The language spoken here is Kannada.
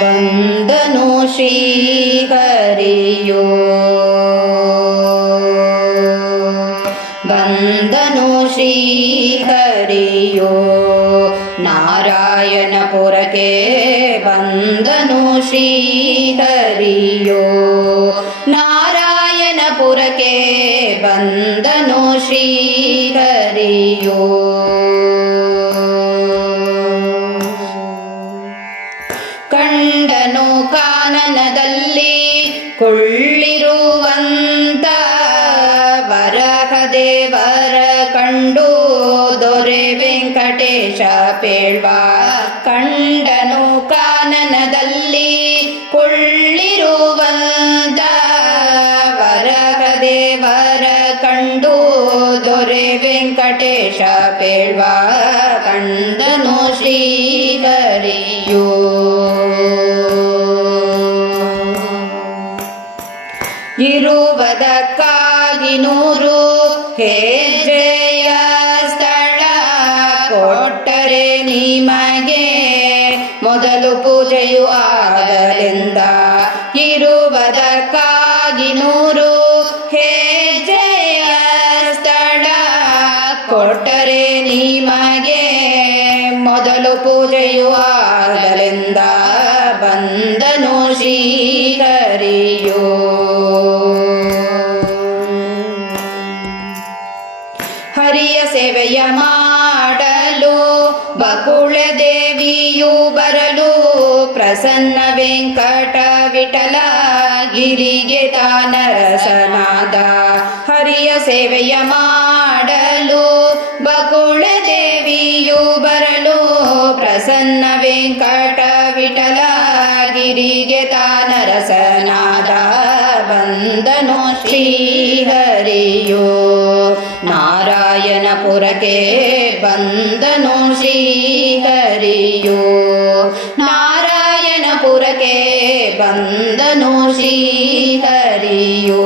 ಬಂದನು ಶ್ರೀಹರಿಯೋ ಬಂದನು ಶ್ರೀಹರಿಯೋ ನಾರಾಯಣಪುರಕ್ಕೆ ಬಂದನು ಶ್ರೀಹರಿಯೋ ನಾರಾಯಣಪುರಕ್ಕೆ ಬಂದನು ಶ್ರೀಹರಿಯೋ ಕಂಡನು ಕಾನನದಲ್ಲಿ ಕುಳ್ಳಿರುವಂತ ವರಹದೇವರ ಕಂಡು ದೊರೆ ವೆಂಕಟೇಶ ಪೇಳ್ವ ಕಂಡನು ಕಾನನದಲ್ಲಿ ಕುಳ್ಳಿರುವಂತ ವರಹದೇವರ ಕಂಡು ದೊರೆ ವೆಂಕಟೇಶ ಪೇಳ್ವ ಕಂಡನು ಶ್ರೀಹರಿಯೋ ಇರುವುದಕ್ಕಾಗಿ 100 ಹೆಜ್ಜೆಯ ಸ್ಥಳ ಕೊಟ್ಟರೆ ನಿಮಗೆ ಮೊದಲು ಪೂಜೆಯು ಆಗಲೆಂದ ಇರುವುದಕ್ಕಾಗಿ 100 ಹೆಜ್ಜೆಯ ಸ್ಥಳ ಕೊಟ್ಟರೆ ನಿಮಗೆ ಮೊದಲು ಪೂಜೆಯು ಆಗಲೆಂದ ಬಂದನು ಶ್ರೀಹರಿಯೋ ಹರಿಯ ಸೇವೆಯ ಮಾಡಲು ಬಕುಳ ದೇವಿಯು ಬರಲು ಪ್ರಸನ್ನ ವೆಂಕಟ ವಿಠಲ ಗಿರಿಗೆ ತಾನರಸನಾದ ಹರಿಯ ಸೇವೆಯ ಮಾಡಲು ಬಕುಳ ದೇವಿಯು ಬರಲು ಪ್ರಸನ್ನ ವೆಂಕಟ ವಿಠಲ ಗಿರಿಗೆ ತಾನರಸನಾದ ಬಂದನು ಶ್ರೀಹರಿಯೋ ನಾರಾಯಣಪುರಕ್ಕೆ ಬಂದನು ಶ್ರೀಹರಿಯೋ ನಾರಾಯಣಪುರಕ್ಕೆ ಬಂದನು ಶ್ರೀಹರಿಯೋ